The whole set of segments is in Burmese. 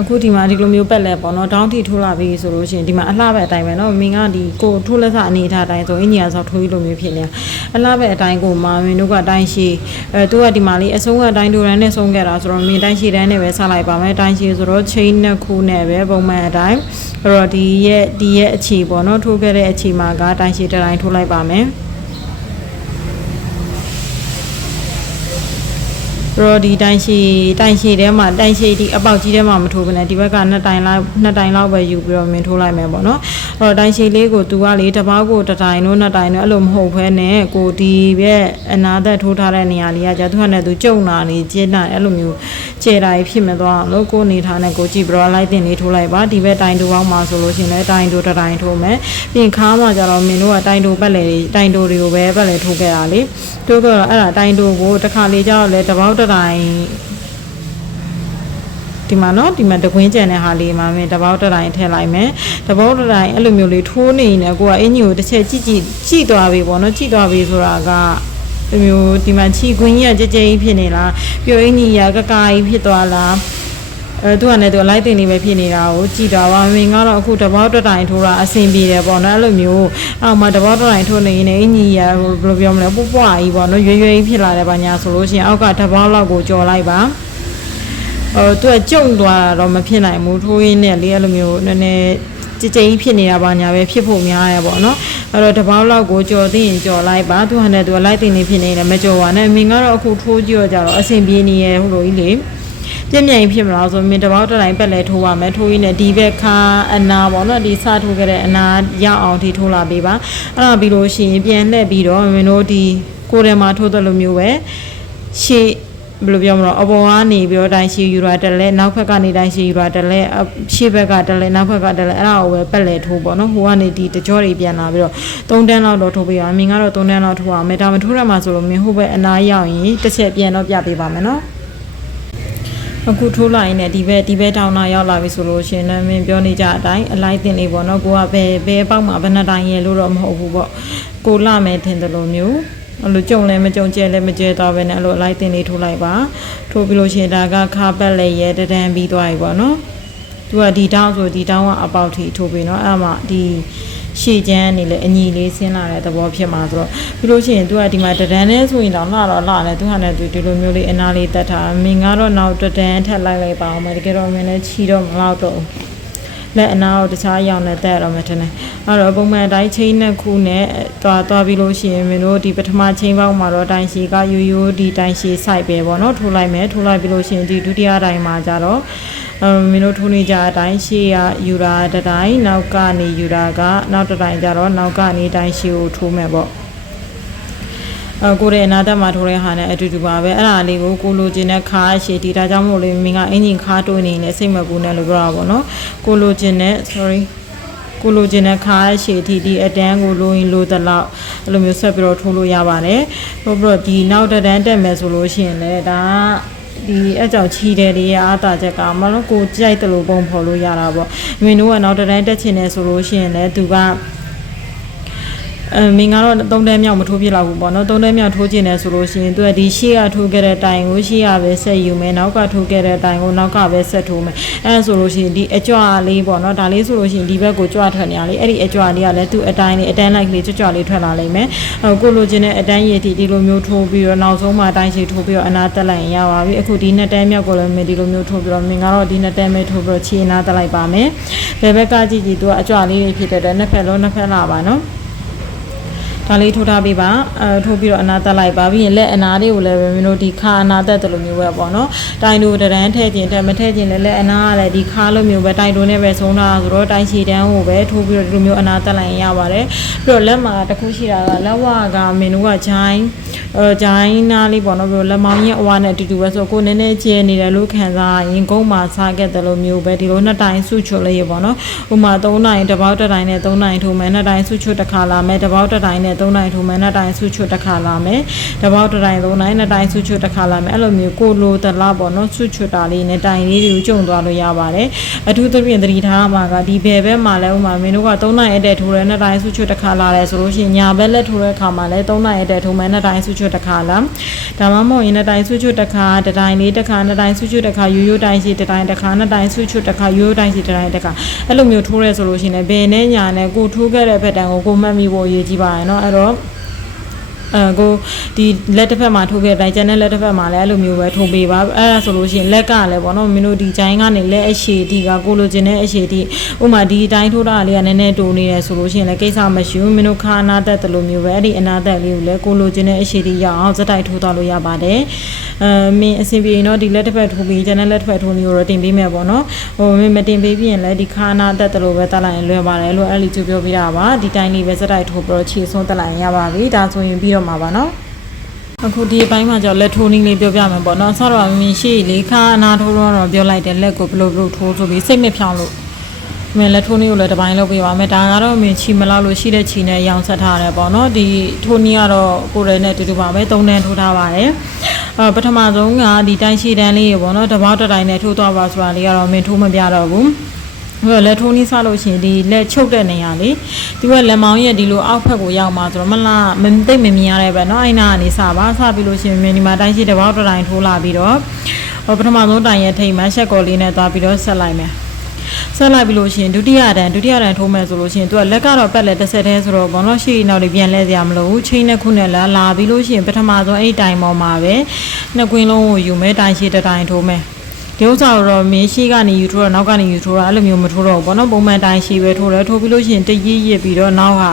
အခုဒီမှာဒီလိုမျိုးပက်လက်ပေါ့နော်တောင်းထိထိုးလာပြီဆိုလို့ရှိရင်ဒီမှာအလှပဲအတိုင်းပဲနော်မင်းကဒီကိုထိုးလက်စအနေထားအတိုင်းဆိုအင်ကြီးကဆောက်ထိုးကြီးလိုမျိုးဖြစ်နေအလှပဲအတိုင်းကိုမာမင်းတို့ကအတိုင်းရှိအဲသူကဒီမှာလေးအဆုံးကအတိုင်းဒိုရန်နဲ့ဆုံးခဲ့တာဆိုတော့မင်းတိုင်းရှိတန်းနဲ့ပဲဆက်လိုက်ပါမယ်တိုင်းရှိဆိုတော့ chain နှစ်ခုနဲ့ပဲပုံမှန်အတိုင်းအဲ့တော့ဒီရဲ့ဒီရဲ့အခြေပေါ့နော်ထိုးခဲ့တဲ့အခြေမှာကတိုင်းရှိတိုင်းထိုးလိုက်ပါမယ် တော့ဒီတိုင်းရှိတိုင်းရှိထဲမှာတိုင်းရှိဒီအပေါက်ကြီးထဲမှာမထိုးဘဲနဲ့ဒီဘက်ကနှစ်တိုင်လောက်နှစ်တိုင်လောက်ပဲယူပြီးတော့မင်းထိုးလိုက်မယ်ပေါ့နော်အဲ့တော့တိုင်းရှိလေးကိုသူကလေတစ်ပေါက်ကိုတစ်တိုင်လို့နှစ်တိုင်လို့အဲ့လိုမဟုတ်ဘဲနဲ့ကိုဒီဘက်အနာသက်ထိုးထားတဲ့နေရာလေးကကြာသူကလည်းသူကြုံလာနေကျင်းတာအဲ့လိုမျိုးခြေတာကြီးဖြစ်မသွားအောင်လို့ကိုနေထားနဲ့ကိုကြည့်ပြီးတော့လိုက်တင်လေးထိုးလိုက်ပါဒီဘက်တိုင်တိုပေါင်းမှာဆိုလို့ရှိရင်လည်းတိုင်တိုတစ်တိုင်ထိုးမယ်ပြင်ခါမှာကြတော့မင်းတို့ကတိုင်တိုပတ်လေတိုင်တိုတွေကိုပဲပတ်လေထိုးခဲ့တာလေထိုးခဲ့တော့အဲ့ဒါတိုင်တိုကိုတစ်ခါလေကျတော့လေတစ်ပေါက်တစ်တိုင် ဒီမှာเนาะဒီမှာတကွင်းကြံတဲ့ဟာလေးမှာမင်းတပေါက်တစ်တိုင်းထည့်လိုက်မယ်တပေါက်တစ်တိုင်းအဲ့လိုမျိုးလေးထိုးနေနေကိုကအင်ကြီးကိုတစ်ချက်ကြည့်ကြည့်ကြည့်သွားပြီပေါ့เนาะကြည့်သွားပြီဆိုတာကဒီမျိုးဒီမှာခြီခွင်းကြီးကကြဲကြဲကြီးဖြစ်နေလားပျော်အင်ကြီးရကကာကြီးဖြစ်သွားလား အဲသူကလည်းသူလိုက်တင်နေပဲဖြစ်နေတာကိုကြည်တော်ပါမင်းကတော့အခုတပေါက်တစ်တိုင်းထိုးတာအဆင်ပြေတယ်ပေါ့နော်အဲ့လိုမျိုးအောက်မှာတပေါက်တစ်တိုင်းထိုးနေရင်လည်းအင်ကြီးရဟိုဘယ်လိုပြောမလဲပွပွားကြီးပေါ့နော်ရွရွကြီးဖြစ်လာတယ်ပါညာဆိုလို့ရှိရင်အောက်ကတပေါက်လောက်ကိုကြော်လိုက်ပါဟိုသူကကြုံသွားတာတော့မဖြစ်နိုင်ဘူးထိုးရင်းနဲ့လေးအဲ့လိုမျိုးနည်းနည်းကြည်ကြည်ကြီးဖြစ်နေတာပါညာပဲဖြစ်ဖို့များရပေါ့နော်အဲ့တော့တစ်ပေါက်လောက်ကိုကြော်သိရင်ကြော်လိုက်ပါသူကလည်းသူကလိုက်တင်နေဖြစ်နေတယ်မကြော်ပါနဲ့အမင်းကတော့အခုထိုးကြည့်တော့ကြတော့အဆင်ပြေနေရဲ့ဟိုလိုကြီးလေ ပြင်းပြင်းဖြစ်မလားဆိုမင်းတစ်ပေါက်တစ်တိုင်းပက်လဲထိုးပါမယ်ထိုးရင်းနဲ့ဒီဘက်ခါအနာပေါ့နော်ဒီစထိုးခဲ့တဲ့အနာရောက်အောင်ဒီထိုးလာပေးပါအဲ့ဒါပြီးလို့ရှိရင်ပြန်လှည့်ပြီးတော့မင်းတို့ဒီကိုယ်ထဲမှာထိုးတယ်လို့မျိုးပဲရှေ့ဘယ်လိုပြောမလဲအပေါ်ကနေပြီးတော့တိုင်းရှိယူရတက်လဲနောက်ဘက်ကနေတိုင်းရှိယူရတက်လဲအရှေ့ဘက်ကတက်လဲနောက်ဘက်ကတက်လဲအဲ့ဒါကိုပဲပက်လဲထိုးပေါ့နော်ဟိုကနေဒီတကြောတွေပြန်လာပြီးတော့၃တန်းလောက်တော့ထိုးပေးပါမင်းကတော့၃တန်းလောက်ထိုးအောင်မယ်ဒါမထိုးရမှာဆိုလို့မင်းဟိုဘက်အနားရောက်ရင်တစ်ချက်ပြန်တော့ပြပေးပါမယ်နော် အခုထိုးလိုက်ရင်လည်းဒီဘက်ဒီဘက်တောင်းတာရောက်လာပြီဆိုလို့ရှရင်လည်းမင်းပြောနေကြအတိုင်းအလိုက်တင်လေးပေါ့နော်ကိုကဘယ်ဘယ်ပေါက်မှာဘယ်နှတိုင်းရဲလို့တော့မဟုတ်ဘူးပေါ့ကိုလာမယ်ထင်တယ်လို့မျိုးအဲ့လိုကြုံလည်းမကြုံကျဲလည်းမကျဲတော့ပဲနဲ့အဲ့လိုအလိုက်တင်လေးထိုးလိုက်ပါထိုးပြီးလို့ရှိရင်ဒါကခါပက်လည်းရဲတဒန်းပြီးသွားပြီပေါ့နော်သူကဒီတောင်းဆိုဒီတောင်းကအပေါက်ထီထိုးပြီးနော်အဲ့မှာဒီ ရှေ့ကျန်းနေလေအညီလေးဆင်းလာတဲ့သဘောဖြစ်မှာဆိုတော့ပြီးလို့ရှိရင်သူကဒီမှာတဒန်းနဲ့ဆိုရင်တော့လှတော့လှတယ်သူကလည်းသူဒီလိုမျိုးလေးအနာလေးတက်ထားမင်းကတော့နောက်တဒန်းထက်လိုက်လိုက်ပါအောင်မယ်တကယ်တော့မင်းလည်းချီတော့မလောက်တော့ဘူးလက်အနာကိုတခြားအရောင်နဲ့တက်ရတော့မှထင်တယ်အဲ့တော့ပုံမှန်အတိုင်းချိန်နှစ်ခုနဲ့သွားသွားပြီးလို့ရှိရင်မင်းတို့ဒီပထမချိန်ပေါက်မှာတော့တိုင်ရှည်ကရိုးရိုးဒီတိုင်ရှည် site ပဲပေါ့နော်ထိုးလိုက်မယ်ထိုးလိုက်ပြီးလို့ရှိရင်ဒီဒုတိယတိုင်မှာကြတော့အ မင်းတို့ထိုးနေကြအတိုင်းရှေ့ကယူရာတစ်တိုင်းနောက်ကနေယူရာကနောက်တစ်တိုင်းကြတော့နောက်ကနေတိုင်ရှည်ကိုထိုးမယ်ပေါ့အကိုရဲ့အနာတက်မှာထိုးတဲ့ဟာနဲ့အတူတူပါပဲအဲ့ဒါလေးကိုကိုလိုချင်တဲ့ခါရှည်ဒီဒါကြောင့်မို့လို့မင်းကအင်ဂျင်ခါတိုးနေနေစိတ်မကူနဲ့လို့ပြောတာပေါ့နော်ကိုလိုချင်တဲ့ sorry ကိုလိုချင်တဲ့ခါရှည်ဒီဒီအတန်းကိုလိုရင်လိုသလောက်အဲ့လိုမျိုးဆက်ပြီးတော့ထိုးလို့ရပါတယ်ထိုးပြီးတော့ဒီနောက်တစ်တန်းတက်မယ်ဆိုလို့ရှိရင်လည်းဒါက ဒီအကြောက်ချီတယ်လေးရအားတာချက်ကမလို့ကိုကြိုက်တယ်လို့ပုံဖော်လို့ရတာပေါ့မင်းတို့ကနောက်တစ်တန်းတက်ချင်တယ်ဆိုလို့ရှိရင်လည်းသူက အဲမင်းကတော့သုံးတဲမြောက်မထိုးပြလောက်ဘူးပေါ့နော်သုံးတဲမြောက်ထိုးကျင်တယ်ဆိုလို့ရှိရင်သူကဒီရှေ့ကထိုးခဲ့တဲ့တိုင်ကိုရှေ့ကပဲဆက်ယူမယ်နောက်ကထိုးခဲ့တဲ့တိုင်ကိုနောက်ကပဲဆက်ထိုးမယ်အဲဒါဆိုလို့ရှိရင်ဒီအကြွလေးပေါ့နော်ဒါလေးဆိုလို့ရှိရင်ဒီဘက်ကိုကြွထွက်နေရလေအဲ့ဒီအကြွလေးကလည်းသူ့အတိုင်းလေးအတန်းလိုက်ကလေးကြွကြွလေးထွက်လာလိမ့်မယ်အဲကိုလိုချင်တဲ့အတန်းရည်တီဒီလိုမျိုးထိုးပြီးတော့နောက်ဆုံးမှအတိုင်းရှိထိုးပြီးတော့အနာတက်လိုက်ရင်ရပါပြီအခုဒီနှစ်တန်းမြောက်ကိုလည်းမင်းဒီလိုမျိုးထိုးပြီးတော့မင်းကတော့ဒီနှစ်တန်းပဲထိုးပြီးတော့ခြေအနာတက်လိုက်ပါမယ်ဘယ်ဘက်ကကြည့်ကြည့်သူကအကြွလေးတွေဖြစ်တဲ့အတွက်နှစ်ဖက်လုံးနှစ်ဖက်လာပါနော် ဒါလေးထိုးထားပေးပါအဲထိုးပြီးတော့အနာတက်လိုက်ပါပြီးရင်လက်အနာလေးကိုလည်းပဲမင်းတို့ဒီခါအနာတက်တယ်လို့မျိုးပဲပေါ့နော်တိုင်တို့တရန်ထည့်ခြင်းတက်မထည့်ခြင်းလည်းလက်အနာကလည်းဒီခါလိုမျိုးပဲတိုင်တို့နဲ့ပဲဆုံးတာဆိုတော့တိုင်ချီတန်းကိုပဲထိုးပြီးတော့ဒီလိုမျိုးအနာတက်လိုက်ရင်ရပါတယ်ပြီးတော့လက်မှာတစ်ခုရှိတာကလက်ဝါကမင်းတို့ကဂျိုင်းအဲဂျိုင်းနာလေးပေါ့နော်ပြီးတော့လက်မောင်းရဲ့အဝါနဲ့အတူတူပဲဆိုကိုနည်းနည်းကျဲနေတယ်လို့ခံစားရင်ဂုံးမှာစားခဲ့တယ်လို့မျိုးပဲဒီလိုနှစ်တိုင်ဆုချွတ်လေးရပေါ့နော်ဥမာ၃တိုင်တစ်ပေါက်တစ်တိုင်နဲ့၃တိုင်ထိုးမယ်နှစ်တိုင်ဆုချွတ်တစ်ခါလာမယ်တစ်ပေါက်တစ်တိုင်နဲ့3တိုင်းထိုးမယ်နှစ်တိုင်းဆုချွတ်တစ်ခါလာမယ်တပေါက်တစ်တိုင်း3တိုင်းနှစ်တိုင်းဆုချွတ်တစ်ခါလာမယ်အဲ့လိုမျိုးကိုလိုတလားပေါ့နော်ဆုချွတ်တာလေးနဲ့တိုင်လေးတွေကိုကျုံသွားလို့ရပါတယ်အထူးသဖြင့်သတိထားမှာကဒီဘယ်ဘက်မှာလဲဥမာမင်းတို့က3တိုင်းအတက်ထိုးတယ်နှစ်တိုင်းဆုချွတ်တစ်ခါလာတယ်ဆိုလို့ရှိရင်ညာဘက်လက်ထိုးတဲ့အခါမှာလဲ3တိုင်းအတက်ထိုးမယ်နှစ်တိုင်းဆုချွတ်တစ်ခါလာဒါမှမဟုတ်ရင်နှစ်တိုင်းဆုချွတ်တစ်ခါတစ်တိုင်းလေးတစ်ခါနှစ်တိုင်းဆုချွတ်တစ်ခါရိုးရိုးတိုင်းရှိတစ်တိုင်းတစ်ခါနှစ်တိုင်းဆုချွတ်တစ်ခါရိုးရိုးတိုင်းရှိတစ်တိုင်းတစ်ခါအဲ့လိုမျိုးထိုးရဲဆိုလို့ရှိရင်လည်းဘယ်နဲ့ညာနဲ့ကိုထိုးခဲ့တဲ့ဘက်တန်ကိုကိုမှတ်မိဖို့အရေးကြီးပါတယ်เนาะ အဲ့တော့ အဲကိုဒီလက်တစ်ဖက်မှာထိုးခဲ့တဲ့အတိုင်းကျန်တဲ့လက်တစ်ဖက်မှာလည်းအဲ့လိုမျိုးပဲထိုးပေးပါအဲ့ဒါဆိုလို့ရှိရင်လက်ကလည်းပေါ့နော်မင်းတို့ဒီချိုင်းကနေလက်အရှည်တီကကိုလိုချင်တဲ့အရှည်တီဥမာဒီအတိုင်းထိုးတာလေးကနည်းနည်းတူနေတယ်ဆိုလို့ရှိရင်လည်းကိစ္စမရှိဘူးမင်းတို့ခါအနာသက်တယ်လို့မျိုးပဲအဲ့ဒီအနာသက်လေးကိုလည်းကိုလိုချင်တဲ့အရှည်တီရအောင်စက်တိုက်ထိုးသွားလို့ရပါတယ်အဲမင်းအဆင်ပြေရင်တော့ဒီလက်တစ်ဖက်ထိုးပြီးကျန်တဲ့လက်တစ်ဖက်ထိုးမျိုးတော့တင်ပေးမယ်ပေါ့နော်ဟိုမင်းမတင်ပေးပြီးရင်လည်းဒီခါအနာသက်တယ်လို့ပဲတက်လိုက်ရင်လွယ်ပါတယ်လို့အဲ့လိုကြိုပြောပြတာပါဒီတိုင်းလေးပဲစက်တိုက်ထိုးပြီးတော့ခြေဆုံးတက်လိုက်ရင်ရပါပြီဒါဆိုရင်ပြီးတော့မှာပါနော်အခုဒီအပိုင်းမှာကျတော့လက်ထိုးနည်းလေးပြောပြမယ်ပေါ့နော်ဆောတော့မင်းရှိလေခါအနာထိုးတော့ပြောလိုက်တယ်လက်ကိုဘလို့ဘလို့ထိုးဆိုပြီးစိတ်မဖြောင်းလို့မင်းလက်ထိုးနည်းကိုလည်းတစ်ပိုင်းလုပ်ပေးပါမယ်ဒါကတော့မင်းချီမလောက်လို့ရှိတဲ့ချီနဲ့ရောင်ဆက်ထားတယ်ပေါ့နော်ဒီထိုးနည်းကတော့ကိုယ်ရယ်နဲ့တူတူပါပဲသုံးတန်းထိုးထားပါတယ်အဲပထမဆုံးကဒီတိုင်းရှိတန်းလေးရေပေါ့နော်တပေါက်တစ်တိုင်းနဲ့ထိုးသွားပါဆိုတာလေးကတော့မင်းထိုးမပြတော့ဘူး ဟိုလက်ထိုးနီးစားလို့ရှိရင်ဒီလက်ချုပ်တဲ့နေရာလေဒီကလက်မောင်းရဲ့ဒီလိုအောက်ဖက်ကိုရောက်มาဆိုတော့မလားမသိမမြင်ရတဲ့ပဲเนาะအဲ့နာကနေစပါစပြီးလို့ရှိရင်ဒီမှာတိုင်းရှိတဲ့ဘောက်တစ်တိုင်းထိုးလာပြီးတော့ဟိုပထမဆုံးတိုင်ရဲ့ထိတ်မှရှက်ကော်လေးနဲ့သွားပြီးတော့ဆက်လိုက်မယ်ဆက်လိုက်ပြီးလို့ရှိရင်ဒုတိယတန်းဒုတိယတန်းထိုးမယ်ဆိုလို့ရှိရင်သူကလက်ကတော့ပက်လက်တစ်ဆက်တည်းဆိုတော့ဘောနော်ရှိနောက်လေးပြန်လဲစရာမလိုဘူးချိန်နဲ့ခုနဲ့လာလာပြီးလို့ရှိရင်ပထမဆုံးအဲ့တိုင်ပေါ်မှာပဲနှစ်ကွင်းလုံးကိုယူမယ်တိုင်ရှိတစ်တိုင်ထိုးမယ် ဒီဥစ္စာကိုတော့မင်းရှိကနေယူထိုးတာနောက်ကနေယူထိုးတာအဲ့လိုမျိုးမထိုးတော့ဘူးပေါ့နော်ပုံမှန်တိုင်းရှိပဲထိုးတယ်ထိုးပြီးလို့ရှိရင်တရစ်ရစ်ပြီးတော့နောက်ဟာ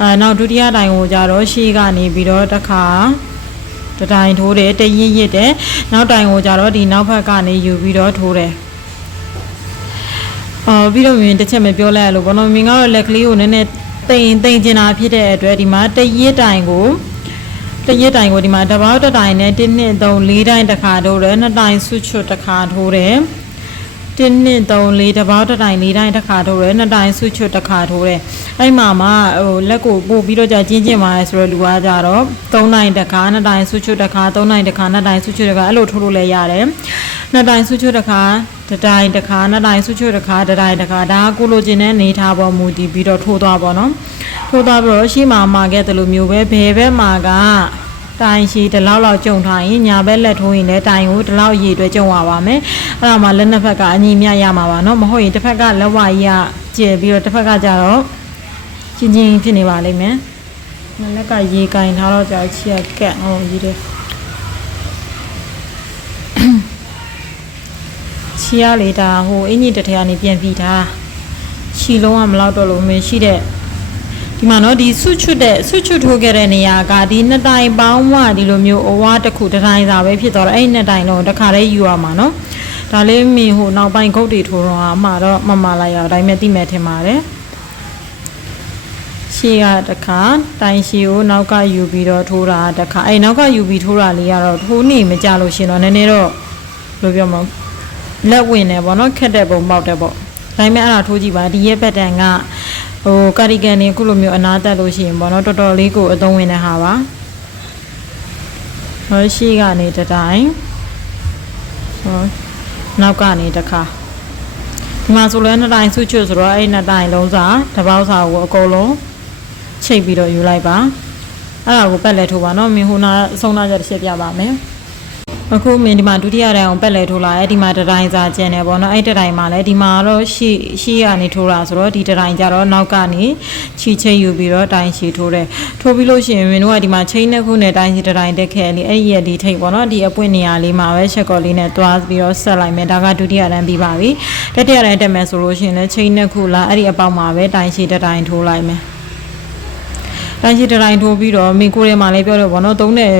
အဲနောက်ဒုတိယတိုင်ကိုကြတော့ရှိကနေပြီးတော့တစ်ခါတတိုင်းထိုးတယ်တရစ်ရစ်တယ်နောက်တိုင်ကိုကြတော့ဒီနောက်ဘက်ကနေယူပြီးတော့ထိုးတယ်အော်ပြီးတော့မင်းတစ်ချက်မပြောလိုက်ရလို့ဘောနော်မင်းကတော့လက်ကလေးကိုနည်းနည်းတိမ်တိမ်ကျင်တာဖြစ်တဲ့အတွက်ဒီမှာတရစ်တိုင်ကို တရက်တိုင်ကိုဒီမှာတပေါက်တစ်တိုင်နဲ့1နှစ်3 4တိုင်တစ်ခါထိုးတယ်နှစ်တိုင်ဆွချွတ်တစ်ခါထိုးတယ်1နှစ်3 4တပေါက်တစ်တိုင်4တိုင်တစ်ခါထိုးတယ်နှစ်တိုင်ဆွချွတ်တစ်ခါထိုးတယ်အဲ့မှာမှဟိုလက်ကိုပို့ပြီးတော့ကြာကျင်းကျင်ပါလဲဆိုတော့လူကကြတော့3တိုင်တစ်ခါနှစ်တိုင်ဆွချွတ်တစ်ခါ3တိုင်တစ်ခါနှစ်တိုင်ဆွချွတ်တစ်ခါအဲ့လိုထိုးလို့လည်းရတယ်နှစ်တိုင်ဆွချွတ်တစ်ခါတစ်တိုင်တစ်ခါနှစ်တိုင်ဆွချွတ်တစ်ခါတစ်တိုင်တစ်ခါဒါကကိုလိုချင်တဲ့နေထားပေါ်မူတည်ပြီးတော့ထိုးသွားပါတော့ ထိုးသွားပြီးတော့ရှေ့မှာမာခဲ့တယ်လို့မျိုးပဲဘယ်ဘက်မှာကတိုင်ရှိတလောက်လောက်ကြုံထားရင်ညာဘက်လက်ထိုးရင်လည်းတိုင်ကိုတလောက်ရေအတွက်ကြုံရပါမယ်။အဲ့ဒါမှလက်နှစ်ဖက်ကအညီမျှရမှာပါနော်။မဟုတ်ရင်တစ်ဖက်ကလက်ဝါးကြီးကကျယ်ပြီးတော့တစ်ဖက်ကကြတော့ချင်းချင်းဖြစ်နေပါလိမ့်မယ်။နောက်လက်ကရေကင်ထားတော့ကြာချီကကက်အောင်ရေးတယ်။ချီရလေဒါဟိုအင်ကြီးတစ်ထည်ကနေပြန်ပြီးတာ။ချီလုံးကမလောက်တော့လို့မင်းရှိတဲ့ ဒီမှာနော်ဒီဆွချွတ်တဲ့ဆွချွတ်ထိုးခဲ့တဲ့နေရာကဒီနှစ်တိုင်ပေါင်းဝဒီလိုမျိုးအဝါတစ်ခုတစ်တိုင်စာပဲဖြစ်သွားတော့အဲ့ဒီနှစ်တိုင်လုံးတစ်ခါတည်းယူရမှာနော်ဒါလေးမင်းဟိုနောက်ပိုင်းဂုတ်တွေထိုးတော့အမှာတော့မမလိုက်ရအောင်ဒါပေမဲ့တိမဲ့ထင်ပါတယ်ရှေ့ကတစ်ခါတိုင်ရှီကိုနောက်ကယူပြီးတော့ထိုးတာတစ်ခါအဲ့နောက်ကယူပြီးထိုးတာလေးကတော့ထိုးနေမကြလို့ရှင်တော့နည်းနည်းတော့ဘယ်လိုပြောမလဲလက်ဝင်နေပေါ့နော်ခက်တဲ့ပုံပေါက်တဲ့ပေါ့ဒါပေမဲ့အဲ့ဒါထိုးကြည့်ပါဒီရဲ့ဘက်တန်က ဟိုကာဒီကန်နေအခုလိုမျိုးအနာတက်လို့ရှိရင်ပေါ့နော်တော်တော်လေးကိုအသုံးဝင်တဲ့ဟာပါဟောရှိကနေတစ်တိုင်းဟောနောက်ကနေတစ်ခါဒီမှာဆိုလဲနှစ်တိုင်းစုချွတ်ဆိုတော့အဲ့နှစ်တိုင်းလုံးစာတစ်ပေါက်စာကိုအကုန်လုံးချိတ်ပြီးတော့ယူလိုက်ပါအဲ့ဒါကိုပက်လဲထိုးပါနော်မင်းဟိုနာအဆုံးနာချက်တစ်ချက်ပြပါမယ် အခုမင်းဒီမှာဒုတိယတိုင်အောင်ပက်လဲထိုးလာရဲ့ဒီမှာတတိုင်းစာကျန်တယ်ပေါ့နော်အဲ့တတိုင်းမှာလည်းဒီမှာတော့ရှေ့ရှေ့ကနေထိုးတာဆိုတော့ဒီတတိုင်းကြတော့နောက်ကနေချီချိတ်ယူပြီးတော့တိုင်ရှည်ထိုးတယ်ထိုးပြီးလို့ရှိရင်မင်းတို့ကဒီမှာချိန်နှစ်ခုနဲ့တိုင်ရှည်တတိုင်းတက်ခဲ့လေအဲ့ဒီရဲ့ဒီထိတ်ပေါ့နော်ဒီအပွင့်နေရာလေးမှာပဲချက်ကော်လေးနဲ့တွားပြီးတော့ဆက်လိုက်မယ်ဒါကဒုတိယတန်းပြီးပါပြီတတိယတန်းတက်မယ်ဆိုလို့ရှိရင်လည်းချိန်နှစ်ခုလားအဲ့ဒီအပေါက်မှာပဲတိုင်ရှည်တတိုင်းထိုးလိုက်မယ် တိုင်းရှိတစ်တိုင်းထိုးပြီးတော့မင်းကိုရဲမှာလည်းပြောတယ်ဗောနော်သုံးတဲ့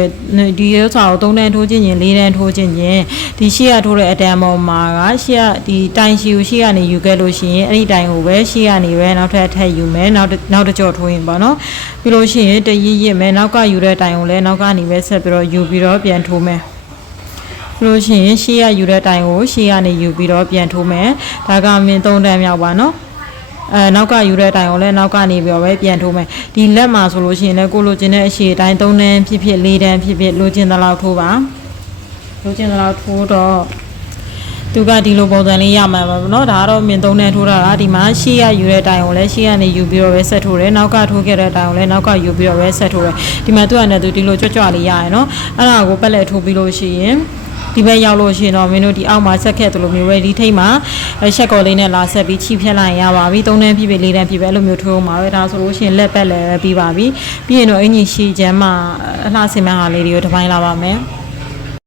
ဒီရဲစာကိုသုံးတန်းထိုးခြင်းချင်းလေးတန်းထိုးခြင်းချင်းဒီရှေ့ကထိုးတဲ့အတန်းပေါ်မှာကရှေ့ကဒီတိုင်းရှိကိုရှေ့ကနေယူခဲ့လို့ရှိရင်အဲ့ဒီတိုင်းကိုပဲရှေ့ကနေပဲနောက်ထပ်ထပ်ယူမယ်နောက်နောက်တစ်ကြော့ထိုးရင်ဗောနော်ပြီးလို့ရှိရင်တရစ်ရစ်မယ်နောက်ကယူတဲ့တိုင်ကိုလည်းနောက်ကနေပဲဆက်ပြီးတော့ယူပြီးတော့ပြန်ထိုးမယ်လို့ရှိရင်ရှေ့ကယူတဲ့တိုင်ကိုရှေ့ကနေယူပြီးတော့ပြန်ထိုးမယ်ဒါကမင်းသုံးတန်းမြောက်ပါနော် အဲနောက်ကယူတဲ့တိုင်ကိုလည်းနောက်ကနေပြီးတော့ပဲပြန်ထိုးမယ်ဒီလက်မှာဆိုလို့ရှိရင်လည်းကိုလိုချင်တဲ့အရှိအတိုင်း၃တန်းဖြစ်ဖြစ်၄တန်းဖြစ်ဖြစ်လိုချင်သလောက်ထိုးပါလိုချင်သလောက်ထိုးတော့သူကဒီလိုပုံစံလေးရမှာပါဗောနော်ဒါကတော့မြင်သုံးနဲ့ထိုးတာကဒီမှာရှေ့ကယူတဲ့တိုင်ကိုလည်းရှေ့ကနေယူပြီးတော့ပဲဆက်ထိုးတယ်နောက်ကထိုးခဲ့တဲ့တိုင်ကိုလည်းနောက်ကယူပြီးတော့ပဲဆက်ထိုးတယ်ဒီမှာသူကလည်းသူဒီလိုကြွကြွလေးရရယ်နော်အဲ့ဒါကိုပက်လက်ထိုးပြီးလို့ရှိရင် ဒီဘက်ရောက်လို့ရှိရင်တော့မင်းတို့ဒီအောက်မှာဆက်ခဲ့သလိုမျိုးပဲဒီထိတ်မှာအဲရှက်ကော်လေးနဲ့လာဆက်ပြီးချိဖြတ်လိုက်ရင်ရပါပြီ၃တန်းပြည့်ပြည့်၄တန်းပြည့်ပဲအဲ့လိုမျိုးထိုးအောင်ပါပဲဒါဆိုလို့ရှိရင်လက်ပက်လည်းပြီးပါပြီပြီးရင်တော့အင်ကြီးရှည်ချမ်းမှာအလှဆင်မဲ့ဟာလေးတွေကိုတစ်ပိုင်းလာပါမယ်